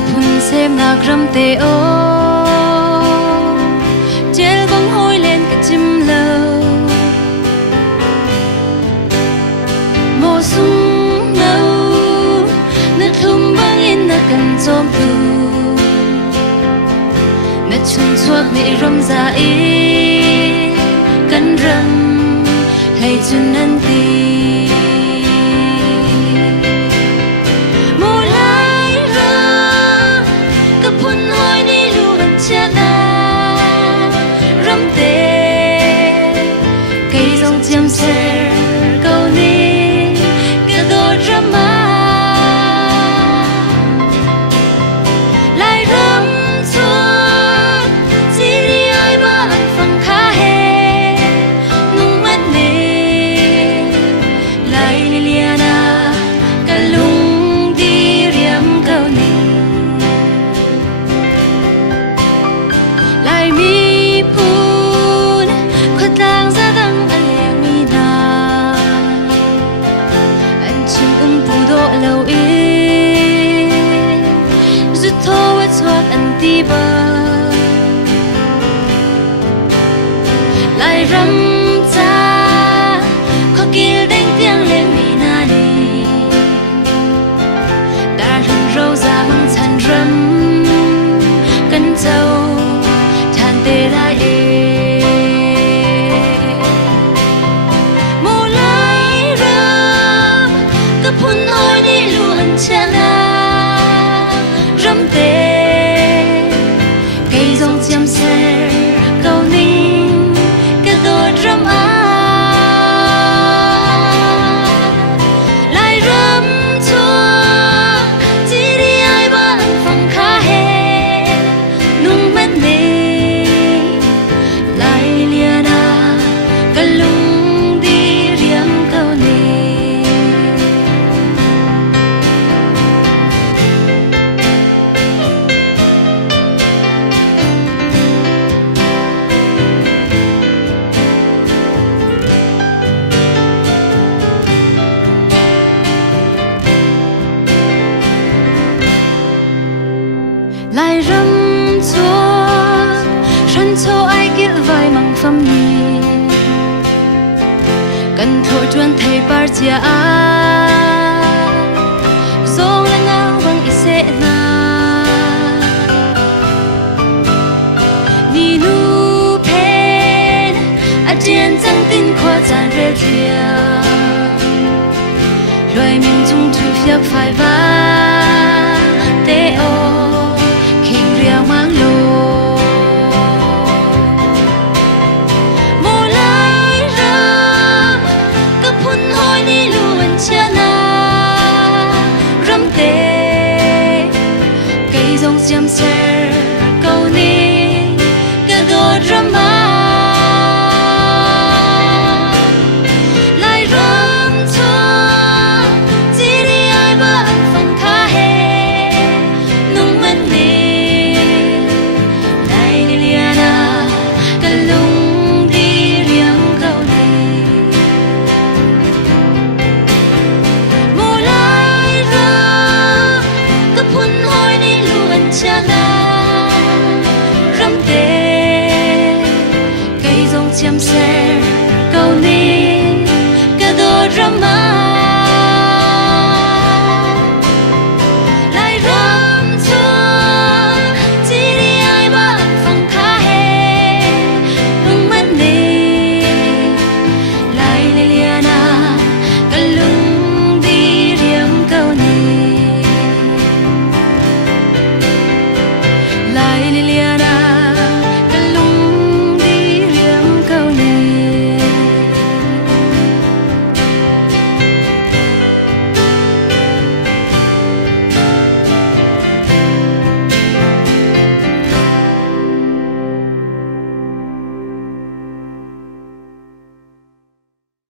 phun xem na gram te o chel bang hoi lên ka chim lâu mo sung nâu na thum bang in na kan zom tu na chung chuak ni ram za e kan ram hay chun nan ti chăm ser câu ni cái đôi drama lại rắm chuột chỉ đi ai mà anh phăng khá hè nung mắt nề lại Liliana cả lung đi riêng câu ni lại mi phun khuất lang ra đằng lâu in rút thôi thoát anh ti bờ lại rắm cha khó kia đánh tiếng lên mi na đi đã rừng râu ra mang than rắm cân trâu than tê lại mồ lại rắm cấp phun ôi chana ram te cây dòng chim ser câu ninh cái đôi drum lại ram chua chỉ đi ai ba lần phong khá hè nung mắt nề lại Liliana cái lung đi riêng câu nề lại rắm chuột sân châu ai kia vai mang phâm ni cần thôi chuan thầy bar chia zong la ngao bang ise na ni nu pen a jen chang tin khoa chan re thia rồi mình chung thu phiak phai va te o mang lô mồ lại rắm cấp phun hoi ni luôn chana ram te cây dòng chim ser câu ni cái đôi drama lại rắm chuột chỉ đi ai ba anh phăng khá hè nung mắt nề chăm sẻ